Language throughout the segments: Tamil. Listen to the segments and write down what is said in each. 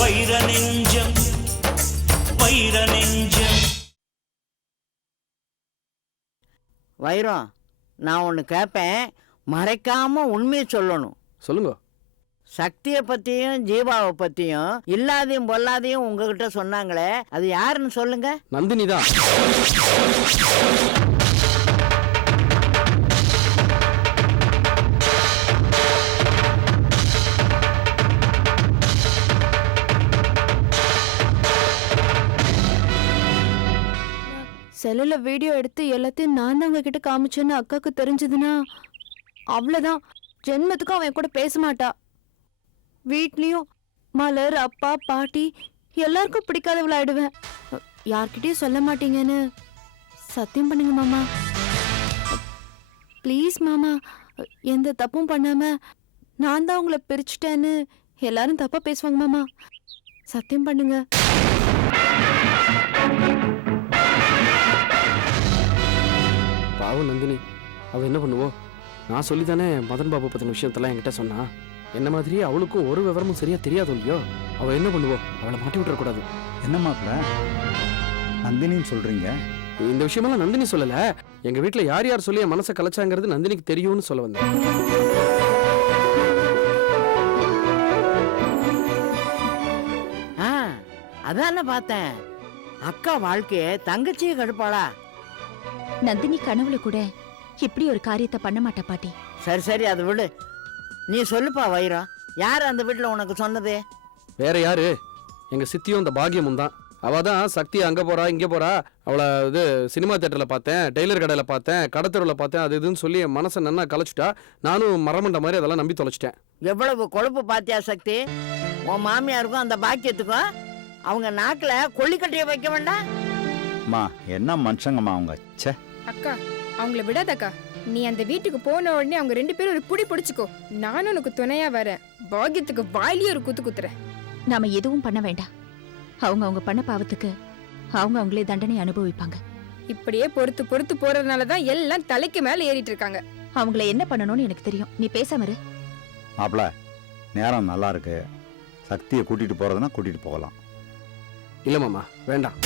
வைர நெஞ்சம் வைர நெஞ்சம். வைரம், நான் ஒன்று கேட்பேன், மறைக்காம உண்மையை சொல்லணும். சொல்லுங்க. சக்தியை பற்றியும் ஜீவாவை பற்றியும் இல்லாதையும் பொல்லாதையும் உங்ககிட்ட சொன்னாங்களே, அது யாருன்னு சொல்லுங்க. நந்தினி தான். செல்லுல வீடியோ எடுத்து எல்லாத்தையும் நான் தான் உங்ககிட்ட காமிச்சேன்னு அக்காவுக்கு தெரிஞ்சதுன்னா அவ்வளோதான், ஜென்மத்துக்கும் அவன் கூட பேச மாட்டா. வீட்லேயும் மலர், அப்பா, பாட்டி எல்லாருக்கும் பிடிக்காதவளாயிடுவேன். யார்கிட்டயும் சொல்ல மாட்டீங்கன்னு சத்தியம் பண்ணுங்க மாமா. ப்ளீஸ் மாமா, எந்த தப்பும் பண்ணாம நான் தான் உங்களை பிரிச்சுட்டேன்னு எல்லாரும் தப்பா பேசுவாங்க மாமா. சத்தியம் பண்ணுங்க. பாவம் நந்தினி, அவள் என்ன பண்ணுவோம்? நான் சொல்லி தானே மதன் பாபு பற்றின விஷயத்தெல்லாம் என்கிட்ட சொன்னா. என்ன மாதிரியே அவளுக்கும் ஒரு விவரமும் சரியா தெரியாது இல்லையோ. அவள் என்ன பண்ணுவோம்? அவளை மாட்டி விட்டுறக்கூடாது. என்ன மாப்பிள்ள நந்தினின்னு சொல்றீங்க? இந்த விஷயமெல்லாம் நந்தினி சொல்லல, எங்க வீட்டுல யார் யார் சொல்லி என் மனசை கலைச்சாங்கிறது நந்தினிக்கு தெரியும்னு சொல்ல வந்தேன். அதான பார்த்தேன். அக்கா வாழ்க்கைய தங்கச்சியே கடுப்பாளா? நந்தினி கனவுல கூட இப்படி ஒரு காரியத்தை பண்ண மாட்டா பாட்டி. சரி சரி, அதை விடு. நீ சொல்லுப்பா வைரம், யார் அந்த வீட்டுல உனக்கு சொன்னது? வேற யாரு? எங்க சித்தியும் அந்த பாகியமும் தான். அவ தான் சக்தி அங்க போறா இங்க போறா, அவளை இது சினிமா தியேட்டர்ல பார்த்தேன், டெய்லர் கடையில பார்த்தேன், கடத்தெருவில் பார்த்தேன், அது இதுன்னு சொல்லி என் மனசை நன்னா கலைச்சுட்டா. நானும் மரமண்ட மாதிரி அதெல்லாம் நம்பி தொலைச்சிட்டேன். எவ்வளவு கொழுப்பு பாத்தியா சக்தி? உன் மாமியாருக்கும் அந்த பாக்கியத்துக்கும் அவங்க நாக்குல கொல்லிக்கட்டைய வைக்க வேண்டாம். அம்மா என்ன மனுஷங்கம்மா அவங்க. ச்சே அக்கா, அவங்கள விடாதக்கா. நீ அந்த வீட்டுக்கு போன உடனே அவங்க 2 பேரும் ஒரு புடி பிடிச்சுக்கோ. நானும் உனக்கு துணையா வரேன். பாக்கியத்துக்கு வாயிலேயே ஒரு குத்து குத்துறேன். நாம எதுவும் பண்ண வேண்டாம். அவங்க அவங்க பண்ண பாவத்துக்கு அவங்க அவங்களே தண்டனை அனுபவிப்பாங்க. இப்படியே பொறுத்து பொறுத்து போறதுனாலதான் எல்லாம் தலைக்கு மேல ஏறிட்டு இருக்காங்க. அவங்கள என்ன பண்ணணும்னு எனக்கு தெரியும். நீ பேசாம இரு. மாப்பிள்ள நேரம் நல்லா இருக்கு, சக்தியை கூட்டிட்டு போறதுன்னா கூட்டிட்டு போகலாம். இல்ல மாமா, வேண்டாம்.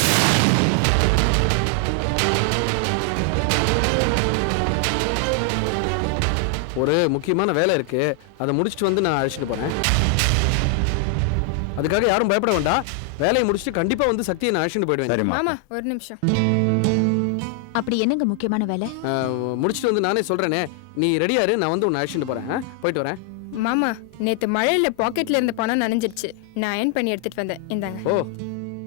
ஒரு முக்கியமான வேலை இருக்கு, அதை முடிச்சுட்டு வந்து நான் அழைச்சிட்டு போறேன். அதுக்காக யாரும் பயப்பட வேண்டாம். வேலையை முடிச்சுட்டு கண்டிப்பா வந்து சக்தியை நான் அழைச்சிட்டு போயிடுவேன். மாமா ஒரு நிமிஷம். அப்படி என்னங்க முக்கியமான வேலை? முடிச்சுட்டு வந்து நானே சொல்றேனே, நீ ரெடியாரு, நான் வந்து உன்னை அழைச்சிட்டு போறேன். போயிட்டு வரேன். மாமா, நேத்து மழையில பாக்கெட்ல இருந்த பணம் நனைஞ்சிருச்சு. நான் அயர்ன் பண்ணி எடுத்துட்டு வந்தேன். இந்தாங்க. ஓ,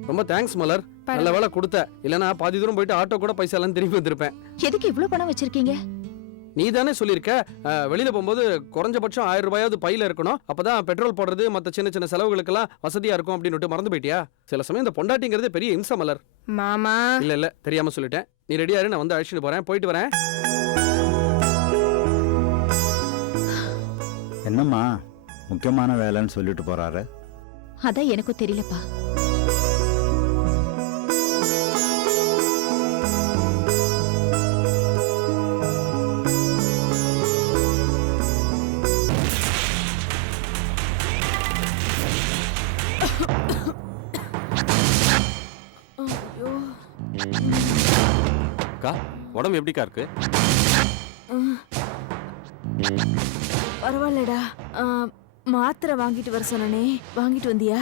ரொம்ப தேங்க்ஸ் மலர், நல்ல வேலை கொடுத்த. இல்லனா பாதி தூரம் போயிட்டு ஆட்டோ கூட பைசா எல்லாம் திரும்பி வந்திருப்பேன். எதுக்கு இவ்ளோ பணம் வச்சிருக்கீங்க? நீ தானே சொல்லியிருக்க, வெளியில போகும்போது குறைஞ்சபட்சம் 1000 ரூபாயாவது பையில இருக்கணும், அப்பதான் பெட்ரோல் போடுறது மற்ற சின்ன சின்ன செலவுகளுக்கெல்லாம் வசதியா இருக்கும் அப்படின்னு மறந்து போயிட்டியா? சில சமயம் இந்த பொண்டாட்டிங்கிறது பெரிய இம்சை மலர். மாமா இல்ல தெரியாம சொல்லிட்டேன். நீ ரெடியாரு, நான் வந்து அழைச்சிட்டு போறேன். போயிட்டு வரேன். என்னம்மா முக்கியமான வேலைன்னு சொல்லிட்டு போறாரு? அதான் எனக்கும் தெரியலப்பா. உடம்பு எப்படிக்கா இருக்கு? பரவாயில்லடா. மாத்திரை வாங்கிட்டு வர சொன்னனே, வாங்கிட்டு வந்தியா?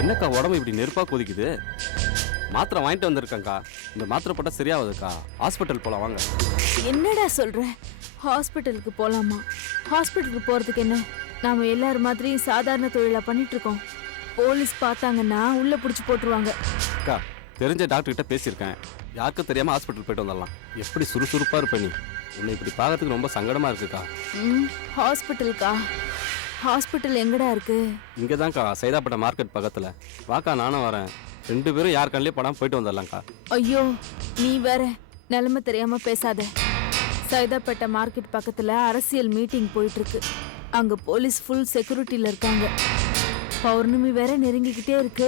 என்னக்கா உடம்பு இப்படி நெருப்பா கொதிக்குது? மாத்திரை வாங்கிட்டு வந்திருக்கேங்க்கா. இந்த மாத்திரை போட்டா சரியாவதுக்கா. ஹாஸ்பிட்டல் போலாம் வாங்க. என்னடா சொல்ற? ஹாஸ்பிட்டலுக்கு போலாமா? ஹாஸ்பிட்டலுக்கு போறதுக்கு என்ன, நாம எல்லாரும் மாதிரி சாதாரண தொழிலா பண்ணிட்டு இருக்கோம். போலீஸ் பார்த்தாங்கன்னா உள்ள புடிச்சு போட்டுருவாங்க. அக்கா, தெரிஞ்ச டாக்டர் கிட்ட பேசியிருக்கேன். யாருக்கும் தெரியாம ஹாஸ்பிட்டல் போயிட்டு வந்துடலாம். எப்படி சுறுசுறுப்பா இருப்ப நீ? உன்னை இப்படி பார்க்கறதுக்கு ரொம்ப சங்கடமா இருக்குக்கா. ஹாஸ்பிட்டலுக்கா? ஹாஸ்பிட்டல் எங்கடா இருக்கு? இங்கதான்க்கா, சைதாப்பேட்டை மார்க்கெட் பக்கத்துல. வாக்கா, நானும் வரேன். 2 பேரும் யார் கண்ணிலே படாம போயிட்டு வந்துடலாம்க்கா. ஐயோ, நீ வேற நிலைமை தெரியாம பேசாத. சைதாப்பேட்டை மார்க்கெட் பக்கத்துல அரசியல் மீட்டிங் போயிட்டு இருக்கு. அங்க போலீஸ் ஃபுல் செக்யூரிட்டில இருக்காங்க. பௌர்ணமி வேற நெருங்கிக்கிட்டே இருக்கு.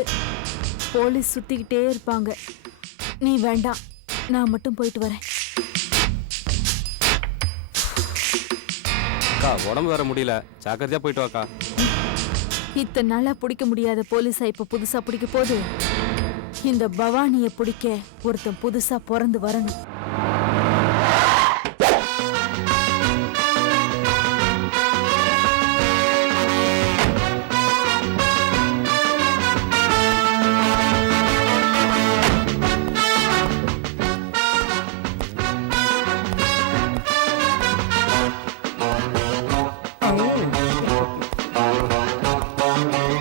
போலீஸ் சுத்திக்கிட்டே இருப்பாங்க. நீ வேண்டாம், நான் மட்டும் போயிட்டு வரேன். அக்கா உடம்பு வேற முடியல, ஜாக்கிரதையா போயிட்டு வாக்கா. இத்தனை நாளா பிடிக்க முடியாத போலீஸா இப்ப புதுசா பிடிக்க போது. இந்த பவானிய பிடிக்க ஒருத்தன் புதுசா பிறந்து வரணும்.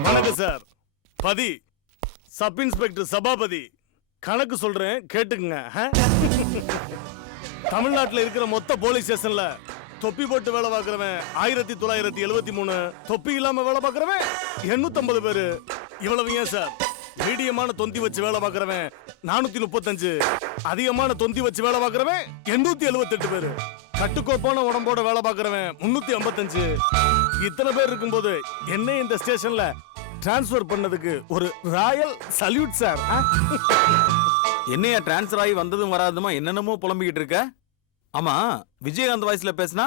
வணக்கம் சார். பதி சப் இன்ஸ்பெக்டர் சபாபதி கணக்கு சொல்றேன் கேட்டுக்குங்க. தமிழ்நாட்டில் இருக்கிற மொத்த போலீஸ் ஸ்டேஷன்ல தொப்பி போட்டு வேலை பார்க்கறவன் 1973, தொப்பி இல்லாம வேலை பார்க்கறவன் 850 பேரு. இவ்வளவு ஏன் சார்? மீடியமான தொந்தி வச்சு வேலை பார்க்கறவன் 435, அதிகமான தொந்தி வச்சு வேலை பார்க்கறவன் 878 பேரு. கட்டுக்கோப்பான உடம்போட வேலை பார்க்கறவன் 355. இத்தனை பேர் இருக்கும்போது என்ன இந்த ஸ்டேஷன்ல டிரான்ஸ்ஃபர் பண்ணதுக்கு ஒரு ராயல் சல்யூட் சார். என்னையா டிரான்ஸ்ஃபர் ஆகி வந்ததும் வராதுமா என்னென்னமோ புலம்பிக்கிட்டு இருக்க? ஆமா, விஜயகாந்த் வாய்ஸ்ல பேசினா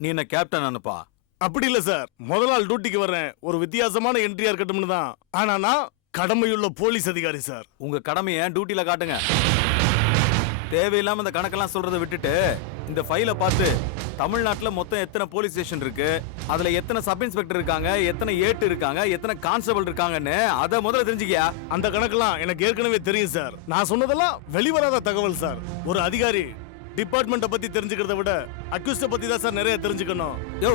நீ என்ன கேப்டன் அனுப்பா? அப்படி இல்ல சார், முதல் நாள் டியூட்டிக்கு வர்றேன், ஒரு வித்தியாசமான என்ட்ரியா இருக்கட்டும்னு தான். ஆனா நான் கடமையுள்ள போலீஸ் அதிகாரி சார். உங்க கடமையை டியூட்டில காட்டுங்க. தேவையில்லாம இந்த கணக்கெல்லாம் சொல்றதை விட்டுட்டு இந்த ஃபைலை பார்த்து தமிழ்நாட்டுல மொத்தம் எத்தனை போலீஸ் ஸ்டேஷன் இருக்கு, அதுல எத்தனை சப் இன்ஸ்பெக்டர் இருக்காங்க, எத்தனை ஏட்டு இருக்காங்க, எத்தனை கான்ஸ்டபிள் இருக்காங்கன்னு அதை முதல்ல தெரிஞ்சுக்கியா. அந்த கணக்கெல்லாம் எனக்கு ஏற்கனவே தெரியும் சார். நான் சொன்னதெல்லாம் வெளிவராத தகவல் சார். ஒரு அதிகாரி டிபார்ட்மெண்ட்டை பத்தி தெரிஞ்சுக்கிறத விட அக்யூஸ்ட பத்தி தான் சார் நிறைய தெரிஞ்சுக்கணும். யோ,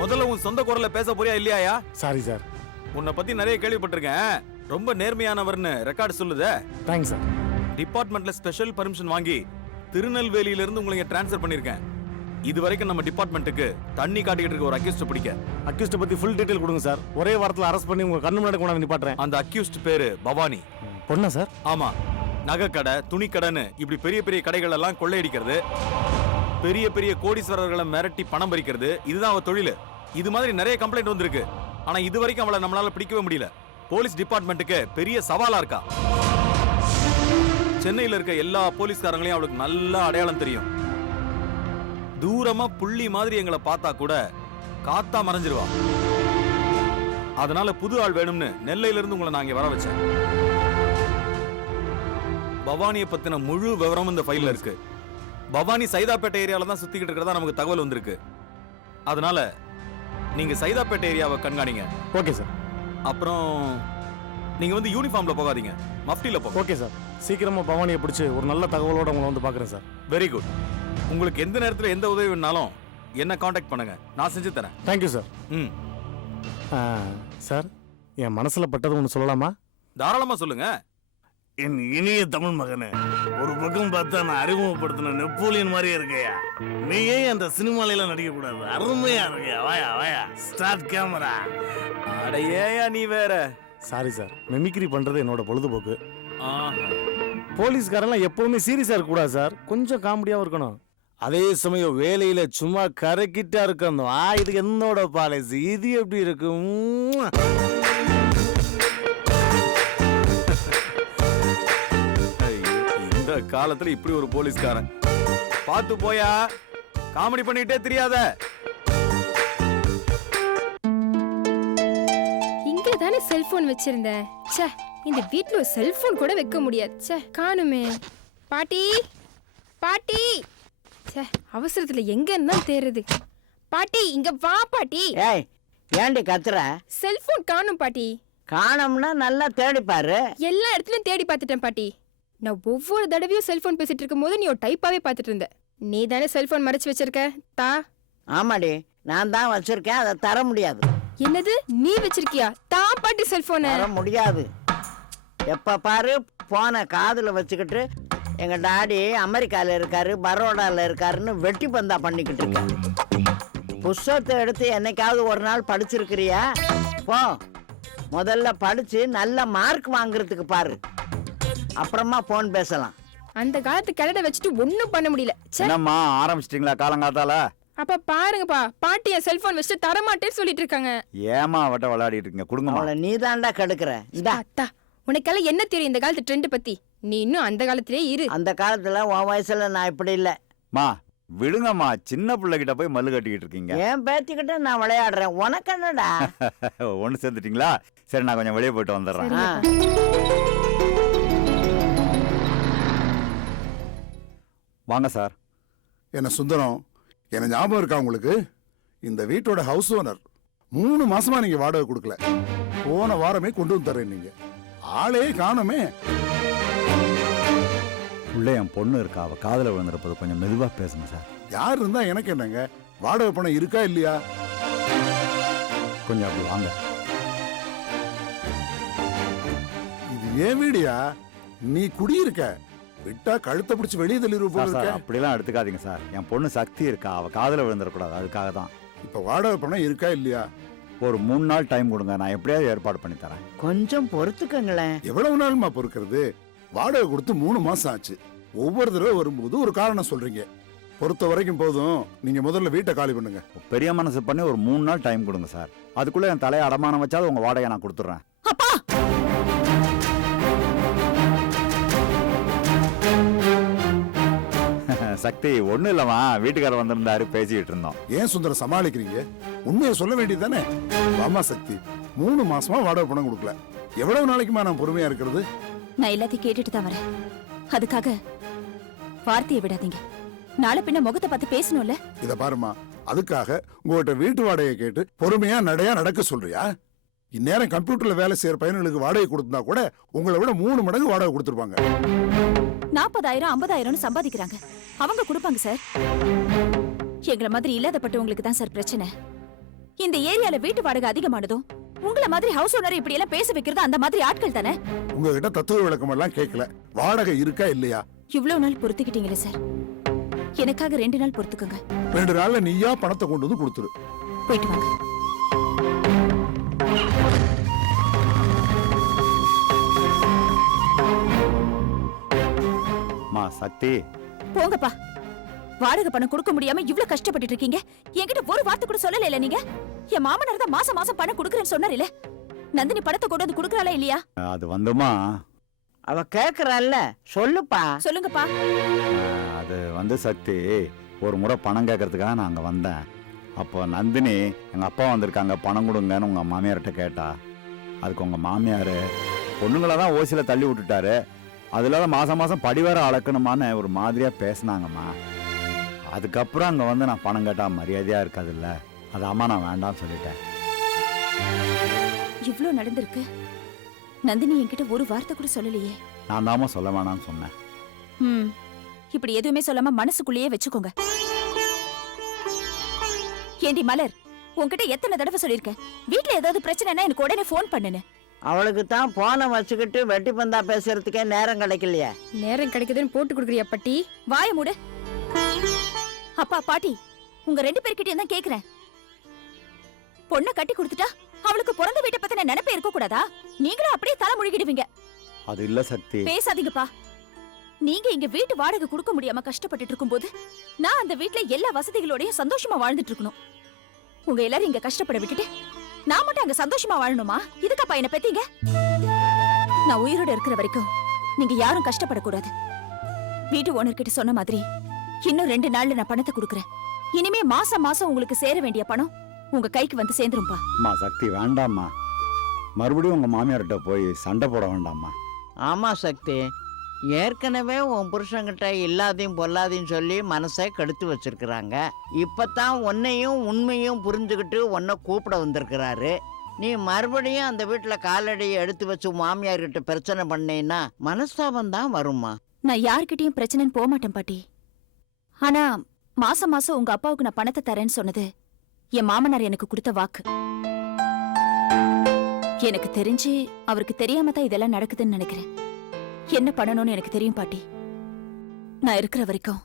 முதல்ல உன் சொந்த குரல்ல பேச போறியா இல்லையா? Sorry sir. உன்னை பத்தி நிறைய கேள்விப்பட்டிருக்கேன், ரொம்ப நேர்மையானவர்னு ரெக்கார்டு சொல்லுதே. Thanks sir. டிபார்ட்மெண்ட்ல ஸ்பெஷல் பர்மிஷன் வாங்கி திருநெல்வேலியில இருந்து உங்களை டிரான்ஸ்ஃபர் பண்ணிருக்கேன். இது வரைக்கும் நம்ம டிபார்ட்மெண்ட்டுக்கு தண்ணி காட்டிக்கிட்டு இருக்க ஒரு அக்யூஸ்ட பிடிக்க. அக்யூஸ்ட பத்தி ஃபுல் டீடைல் கொடுங்க சார். ஒரே வாரத்துல அரெஸ்ட் பண்ணி உங்க கண்ணு முன்னாடி கொண்டாந்து நிப்பாட்டுறேன். அந்த அக்யூஸ்ட் பேரு பவானி. பொண்ணா சார்? ஆமா, நகைக்கடை, துணிக்கடைன்னு இப்படி பெரிய பெரிய கடைகள் எல்லாம் கொள்ளையடிக்கிறது, பெரிய பெரிய கோடீஸ்வரர்களை மிரட்டி பணம் பறிக்கிறது, இதுதான் அவ தொழில். இது மாதிரி நிறைய கம்ப்ளைண்ட் வந்திருக்கு. ஆனா இது வரைக்கும் அவளை நம்மளால பிடிக்கவே முடியல. போலீஸ் டிபார்ட்மெண்ட்டுக்கு பெரிய சவாலா இருக்கா. சென்னையில இருக்க எல்லா போலீஸ்காரங்களையும் அவளுக்கு நல்லா அடையாளம் தெரியும். தூரமா புள்ளி மாதிரி எங்களை பார்த்தா கூட காத்தா மறைஞ்சிருவா. அதனால புது ஆள் வேணும்னு நெல்லையில இருந்து உங்களை நான் இங்க வர வச்சேன். பவானியை பத்தின முழு விவரமும் இந்த ஃபைல்ல இருக்கு. பவானி சைதாப்பேட்டை ஏரியால தான் சுத்திக்கிட்டு இருக்கிறதா நமக்கு தகவல் வந்திருக்கு. அதனால நீங்க சைதாப்பேட்டை ஏரியாவை கண்காணிங்க. Okay sir. அப்புறம் நீங்க வந்து யூனிஃபார்ம்ல போகாதீங்க, மஃப்டில போங்க. Okay sir. சீக்கிரமா பவானியை பிடிச்சு ஒரு நல்ல தகவலோட உங்களை வந்து பாக்குறேன் சார். Very good. உங்களுக்கு எந்த நேரத்துல எந்த உதவி வேணாலும் என்ன காண்டாக்ட் பண்ணுங்க, நான் செஞ்சு தரேன். Thank you sir. ம், சார், என் மனசுல பட்டது ஒன்று சொல்லலாமா? தாராளமா சொல்லுங்க. என் இனிய தமிழ் மகனே, ஒரு பக்கம் பார்த்தா நான் அறிமுகப்படுத்தின நெப்போலியன் மாதிரியே இருக்கையா. நீ ஏன் அந்த சினிமாலாம் நடிக்க கூடாது? அருமையா இருக்கையா. வாயா வாயா, ஸ்டார்ட் கேமரா. அடையா நீ வேற. சாரி சார், மெமிக்ரி பண்றது என்னோட பொழுதுபோக்கு. ஆஹா. போலீஸ்காரெல்லாம் எப்பவுமே சீரியஸா இருக்க கூடாது சார், கொஞ்சம் காமெடியாவும் இருக்கணும். அதே சமயம் வேலையில சும்மா கரைக்கிட்டா இருக்கணும். இதுக்கு என்னோட பாலிசி. இது எப்படி இருக்கும்? இந்த காலத்துல இப்படி ஒரு போலீஸ்காரன். பார்த்து போயா, காமெடி பண்ணிட்டே தெரியாத. இங்க தானே செல்போன் வச்சிருந்தேன். ச்சே, இந்த வீட்ல ஒரு செல்போன் கூட வைக்க முடியாது. ச்சே, காணுமே. பாட்டி, பாட்டி. ச்சே, அவசரத்துல எங்க இருந்தா தேடுறது? பாட்டி, இங்க வா பாட்டி. ஏய், ஏண்டி கத்துற? செல்போன் காணும் பாட்டி. காணோம்னா நல்லா தேடி பாரு. எல்லா இடத்துலயும் தேடி பார்த்துட்டேன் பாட்டி. நான் ஒவ்வொரு தடவையும் செல்போன் பேசிட்டு இருக்கும் போது நீ ஒரு டைப்பாவே பார்த்துட்டு இருந்த. நீ தானே செல்போன் மறைச்சு வச்சிருக்க. தா. ஆமாடி, நான் தான் வச்சிருக்கேன், அதை தர முடியாது. என்னது, நீ வச்சிருக்கியா? தா பாட்டி செல்போனை. தர முடியாது. எப்ப பாரு போன காதுல வச்சுக்கிட்டு எங்க டாடி அமெரிக்கால இருக்காரு, பரோடால இருக்காருன்னு வெட்டி பந்தா பண்ணிக்கிட்டு இருக்கேன். புஸ்தகத்தை எடுத்து என்னைக்காவது ஒரு நாள் படிச்சிருக்கிறியா? போ, முதல்ல படிச்சு நல்ல மார்க் வாங்குறதுக்கு பாரு, அப்புறமா போன் பேசலாம். அந்த காலத்து கிளட வச்சுட்டு ஒண்ணும் பண்ண முடியல. என்னம்மா ஆரம்பிச்சிட்டீங்களா காலங்காத்தால? அப்ப பாருங்கப்பா, பாட்டி என் செல்போன் வச்சுட்டு தரமாட்டேன்னு சொல்லிட்டு இருக்காங்க. ஏமா அவட்ட விளையாடிட்டு இருக்கீங்க? கொடுங்கம்மா. அவளை நீ தாண்டா கெடுக்கிற. இந்தா. அத்தா, உனக்கெல்லாம் என்ன தெரியும் இந்த காலத்து ட்ரெண்ட் பத்தி? நீ இன்னும் அந்த காலத்திலே இரு. அந்த காலத்துல உன் வயசுல நான் இப்படி இல்லை. மா விடுங்கம்மா, சின்ன பிள்ளைகிட்ட போய் மல்லு கட்டிக்கிட்டு இருக்கீங்க. என் பேத்திக்கிட்ட நான் விளையாடுறேன், உனக்கு என்னடா? ஒன்று சேர்ந்துட்டீங்களா? சரி, நான் கொஞ்சம் வெளியே போயிட்டு வந்துடுறேன். ஆ. வாங்க சார். என்ன சுந்தரம், என்ன ஞாபகம் இருக்கா உங்களுக்கு? இந்த வீட்டோட ஹவுஸ் ஓனர் 3 மாசமா நீங்க வாடகை கொடுக்கல. போன வாரமே கொண்டு வந்து தரேன், நீங்க ஆளே காணுமே. உள்ள என் பொண்ணு இருக்கா, அவ காதல விழுந்திருப்பது. கொஞ்சம் மெதுவா பேசுங்க சார். யார் இருந்தா எனக்கு என்னங்க? வாடகை பணம் இருக்கா இல்லையா? கொஞ்சம் அப்படி வாங்க. இது ஏன் வீடியா? நீ குடியிருக்க, விட்டா கழுத்தை பிடிச்சி வெளியே தள்ளிடுவோம் போல சார், சார், இருக்க. அப்படிலாம் எடுத்துக்காதீங்க சார். என் பொண்ணு சக்தி இருக்கா, அவ காதல விழுந்துடக்கூடாது, அதுக்காக தான். இப்ப வாடகை பணம் இருக்கா இல்லையா? ஒரு 3 நாள் டைம் கொடுங்க, நான் எப்படியாவது ஏற்பாடு பண்ணி தரேன். கொஞ்சம் பொறுத்துக்கங்களேன். எவ்வளவு நாளுமா பொறுக்கிறது? வாடகை கொடுத்து 3 மாசம் ஆச்சு. ஒவ்வொரு தடவை வரும்போது ஒரு காரணம் சொல்றீங்க. பொறுத்த வரைக்கும் போதும், நீங்க முதல்ல வீட்டை காலி பண்ணுங்க. பெரிய மனசு பண்ணி ஒரு 3 நாள் டைம் கொடுங்க சார். அதுக்குள்ள என் தலையை அடமானம் வச்சாலும் உங்க வாடகை நான் கொடுத்துட்றேன். அப்பா, சக்தி ஒண்ணும் இல்லம்மா, வீட்டுக்காரர் வந்திருந்தாரு, பேசிக்கிட்டு இருந்தோம். ஏன் சுந்தரம் சமாளிக்கிறீங்க? உண்மையை சொல்ல வேண்டியதானே? ஆமா சக்தி, 3 மாசமா வாடகை பணம் கொடுக்கல. எவ்வளவு நாளைக்குமா நான் பொறுமையா இருக்கிறது? நான் எல்லாத்தையும் கேட்டுட்டு தான் வரேன். அதுக்காக வார்த்தையை விடாதீங்க. நாளை பின்ன முகத்தை பார்த்து பேசணும்ல. இத பாருமா, அதுக்காக உங்ககிட்ட வீட்டு வாடகையை கேட்டு பொறுமையா நடையா நடக்க சொல்றியா? இந்நேரம் கம்ப்யூட்டர்ல வேலை செய்யற பையன்களுக்கு வாடகை கொடுத்தா கூட உங்களை விட 3 மடங்கு வாடகை கொடுத்துருப்பாங்க. 40,000 50,000 சம்பாதிக்கிறாங்க, அவங்க கொடுப்பாங்க சார். எங்களை மாதிரி இல்லாதப்பட்டவங்களுக்கு தான் சார் பிரச்சனை. இந்த ஏரியால வீட்டு வாடகை அதிகமானதும் உங்களை மாதிரி ஹவுஸ் ஓனர் இப்படி எல்லாம் பேச வைக்கிறது அந்த மாதிரி ஆட்கள் தானே. உங்ககிட்ட தத்துவ விளக்கம் எல்லாம் கேட்கல. வாடகை இருக்கா இல்லையா? இவ்வளவு நாள் பொறுத்துக்கிட்டீங்களே சார், எனக்காக 2 நாள் பொறுத்துக்கோங்க. 2 நாள்ல நீயா பணத்தை கொண்டு வந்து கொடுத்துரு. போயிட்டு வாங்க. மா சக்தி, போங்கப்பா. வாடகை பணம் கொடுக்க முடியாம இவ்வளவு கஷ்டப்பட்டு இருக்கீங்க. என்கிட்ட ஒரு வார்த்தை கூட சொல்லல நீங்க. என் மாமனார் தான் மாசம் மாசம் பணம் கொடுக்கறேன்னு சொன்னாரில்ல. நந்தினி பணத்தை கொண்டு வந்து கொடுக்கறாளா இல்லையா? அது வந்துமா, அவ கேக்குறாள்ல, சொல்லுப்பா. சொல்லுங்கப்பா. அது சக்தி, ஒரு முறை பணம் கேட்கறதுக்காக நான் அங்கே வந்தேன். அப்போ நந்தினி எங்கள் அப்பா வந்திருக்காங்க, பணம் கொடுங்கன்னு உங்கள் மாமியார்கிட்ட கேட்டா. அதுக்கு உங்கள் மாமியார் பொண்ணுங்களை தான் ஓசியில் தள்ளி விட்டுட்டாரு, அதில் மாதம் மாதம் படி வேற அளக்கணுமான்னு ஒரு மாதிரியாக பேசினாங்கம்மா. அதுக்கப்புறம் அங்கே வந்து நான் பணம் கேட்டால் மரியாதையாக இருக்காதுல்ல, அதாம்மா நான் வேண்டாம்னு சொல்லிட்டேன். இவ்ளோ நடந்திருக்கு, நந்தினி என்கிட்ட ஒரு வார்த்தை கூட சொல்லலையே. நான் தாம்மா சொல்ல வேணாம்னு சொன்னேன். இப்படி எதுவுமே சொல்லாம மனசுக்குள்ளேயே வச்சுக்கோங்க. ஏண்டி மலர், உன்கிட்ட எத்தனை தடவை சொல்லிருக்கேன், வீட்ல ஏதாவது பிரச்சனைனா எனக்கு உடனே போன் பண்ணுன்னு. அவளுக்கு தான் போனை வச்சுக்கிட்டு வெட்டி பந்தா பேசுறதுக்கே நேரம் கிடைக்கலையே. நேரம் கிடைக்குதுன்னு போட்டு கொடுக்குறியா பட்டி? வாய மூடு. அப்பா பாட்டி, உங்க 2 பேர்கிட்டயும் தான் கேக்குறேன். பொண்ணை கட்டி கொடுத்துட்டா அவளுக்கு பிறந்த வீட்டை பத்தின நினைப்பே இருக்க கூடாதா? நீங்களும் அப்படியே தலை முழுகிடுவீங்க. அது இல்ல சக்தி. பேசாதீங்கப்பா. நீங்க இங்க வீட்டு வாடகை கொடுக்க முடியாம கஷ்டப்பட்டுட்டு இருக்கும்போது நான் அந்த வீட்ல எல்லா வசதிகளோடயும் சந்தோஷமா வாழ்ந்துட்டு இருக்கணும். உங்க எல்லாரும் இங்க கஷ்டப்பட விட்டுட்டு நான் மட்டும் அங்க சந்தோஷமா வாழணுமா? இதுக்காப்பா என்ன பெத்தீங்க? நான் உயிரோட இருக்கிற வரைக்கும் நீங்க யாரும் கஷ்டப்படக்கூடாது. வீட்டு ஓனர் கிட்ட சொன்ன மாதிரி இன்னும் 2 நாள்ல நான் பணத்தை கொடுக்கறேன். இனிமே மாசம் மாசம் உங்களுக்கு சேர வேண்டிய பணம் உங்க கைக்கு வந்து சேர்ந்துரும்பா. அம்மா சக்தி வேண்டாம்மா, மறுபடியும் உங்க மாமியார்கிட்ட போய் சண்டை போட வேண்டாம்மா. ஆமா சக்தி, ஏற்கனவே உன் புருஷன்கிட்ட இல்லாதையும் பொல்லாதையும் சொல்லி மனசை கெடுத்து வச்சிருக்கிறாங்க. இப்பதான் உன்னையும் உண்மையும் புரிஞ்சுக்கிட்டு உன்னை கூப்பிட வந்திருக்கிறாரு. நீ மறுபடியும் அந்த வீட்டுல காலடியை எடுத்து வச்சு மாமியார்கிட்ட பிரச்சனை பண்ணேன்னா மனஸ்தாபம் தான் வருமா? நான் யார்கிட்டயும் பிரச்சனைன்னு போக மாட்டேன் பாட்டி. ஆனா மாசம் மாசம் உங்க அப்பாவுக்கு நான் பணத்தை தரேன்னு சொன்னது என் மாமனார் எனக்கு கொடுத்த வாக்கு. எனக்கு தெரிஞ்சு அவருக்கு தெரியாம தான் இதெல்லாம் நடக்குதுன்னு நினைக்கிறேன். என்ன பண்ணணும்னு எனக்கு தெரியும் பாட்டி. நான் இருக்கிற வரைக்கும்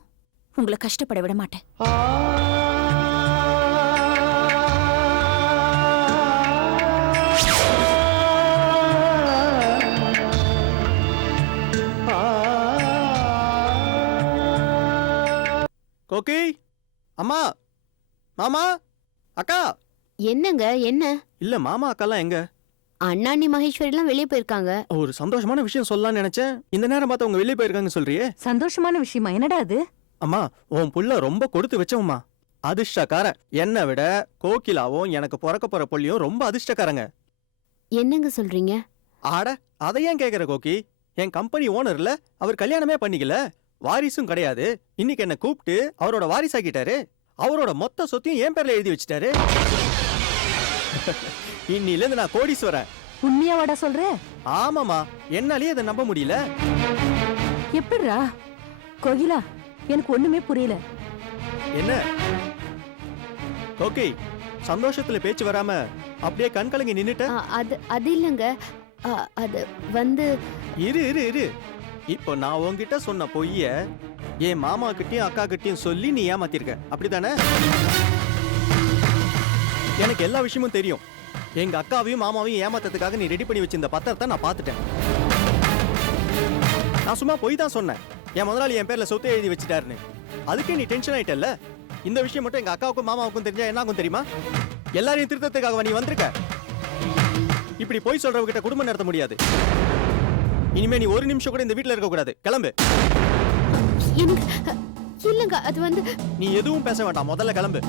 உங்களை கஷ்டப்பட விட மாட்டேன். கோகி, அம்மா, மாமா, அக்கா. என்னங்க என்ன? இல்ல மாமா அக்காலாம் எங்க? அண்ணாணி மகேஸ்வரி எல்லாம் வெளியே போயிருக்காங்க. ஒரு சந்தோஷமான விஷயம் சொல்லலாம்னு நினைச்சேன். இந்த நேரம் பார்த்து அவங்க வெளியே போயிருக்காங்க சொல்றியே. சந்தோஷமான விஷயமா? என்னடா அது? அம்மா, உன் புள்ள ரொம்ப கொடுத்து வச்சவம்மா. அதிர்ஷ்டக்காரன். என்னை விட கோகிலாவும் எனக்கு பிறக்க போற புள்ளியும் ரொம்ப அதிர்ஷ்டக்காரங்க. என்னங்க சொல்றீங்க? ஆட, அதை ஏன் கேக்குற கோகி? என் கம்பெனி ஓனர்ல அவர் கல்யாணமே பண்ணிக்கல, வாரிசும் கிடையாது. இன்னைக்கு என்ன கூப்பிட்டு அவரோட வாரிசாக்கிட்டாரு. அவரோட மொத்த சொத்தையும் என் பேர்ல எழுதி வச்சுட்டாரு. இன்னில இருந்து நான் கோடீஸ்வரன். உண்மையாவாடா சொல்ற? ஆமாமா, என்னாலயே அதை நம்ப முடியல. எப்படிடா? கோகிலா, எனக்கு ஒண்ணுமே புரியல. என்ன ஓகே, சந்தோஷத்துல பேச்சு வராம அப்படியே கண் கலங்கி நின்னுட்ட? அது இல்லங்க, அது வந்து இரு இரு இரு. இப்போ நான் உன்கிட்ட சொன்ன பொய்ய என் மாமா கிட்டயும் அக்கா கிட்டயும் சொல்லி நீ ஏமாத்திருக்க, அப்படித்தானே? எனக்கு எல்லா விஷயமும் தெரியும். எங்க அக்காவையும் மாமாவையும் ஏமாத்ததுக்காக நீ ரெடி பண்ணி வச்சிருந்த பத்திரத்தை நான் பார்த்துட்டேன். நான் சும்மா பொய் தான் சொன்னேன். என் முதலாளி என் பேர்ல சொத்தை எழுதி வச்சுட்டாருன்னு. அதுக்கே நீ டென்ஷன் ஆயிட்டல்ல? இந்த விஷயம் மட்டும் எங்க அக்காவுக்கும் மாமாவுக்கும் தெரிஞ்சா என்ன ஆகும் தெரியுமா? எல்லாரையும் திருத்தத்துக்காக நீ வந்திருக்க. இப்படி பொய் சொல்றவங்க கிட்ட குடும்பம் நடத்த முடியாது. இனிமே நீ ஒரு நிமிஷம் கூட இந்த வீட்டுல இருக்க கூடாது. கிளம்பு. இல்லங்க, அது வந்து நீ எதுவும் பேச வேண்டாம், முதல்ல கிளம்பு.